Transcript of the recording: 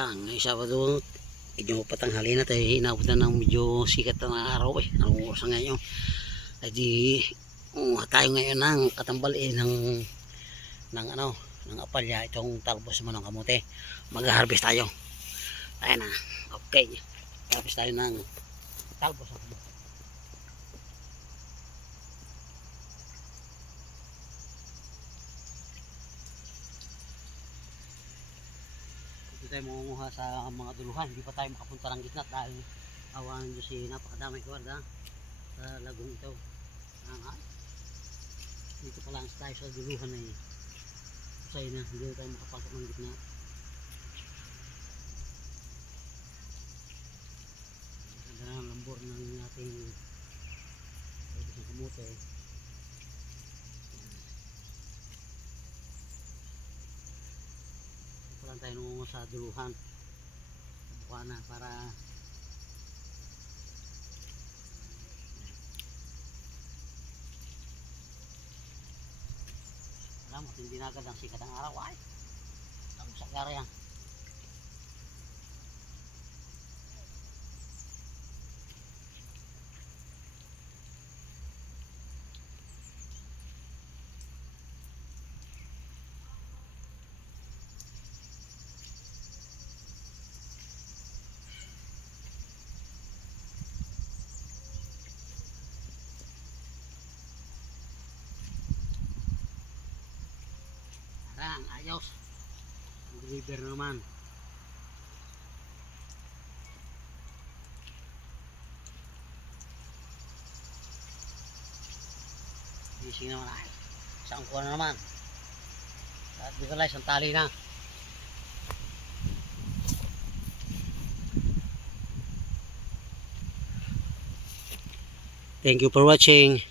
Yan, ngayong Sabado, medyo patanghali na tayo, hinabot na ng medyo sikat na araw Anong oras na ngayon? Ay di, tayo ngayon ng katambal ng apalya, itong talbos mo ng kamote. Mag-harvest tayo. Tayo na, okay. Harvest tayo ng talbos ng kamote. Tayo mangunguha sa mga duluhan, hindi pa tayo makapunta ng gitna dahil awan nyo si napakadamay kwarda sa lagong ito. Dito pa lang tayo sa duluhan ay usay na, hindi tayo makapasok ng gitna. Ganda na ang lambor ng ating kamote. Lang tayo nung sa duluhan sa Bukana para alam mo, hindi na agad ang sikat ng araw ay ang sagara yan. Ang ayos, deliver naman. Gising naman ay isang kuha na naman at dito lang isang tali na. Thank you for watching.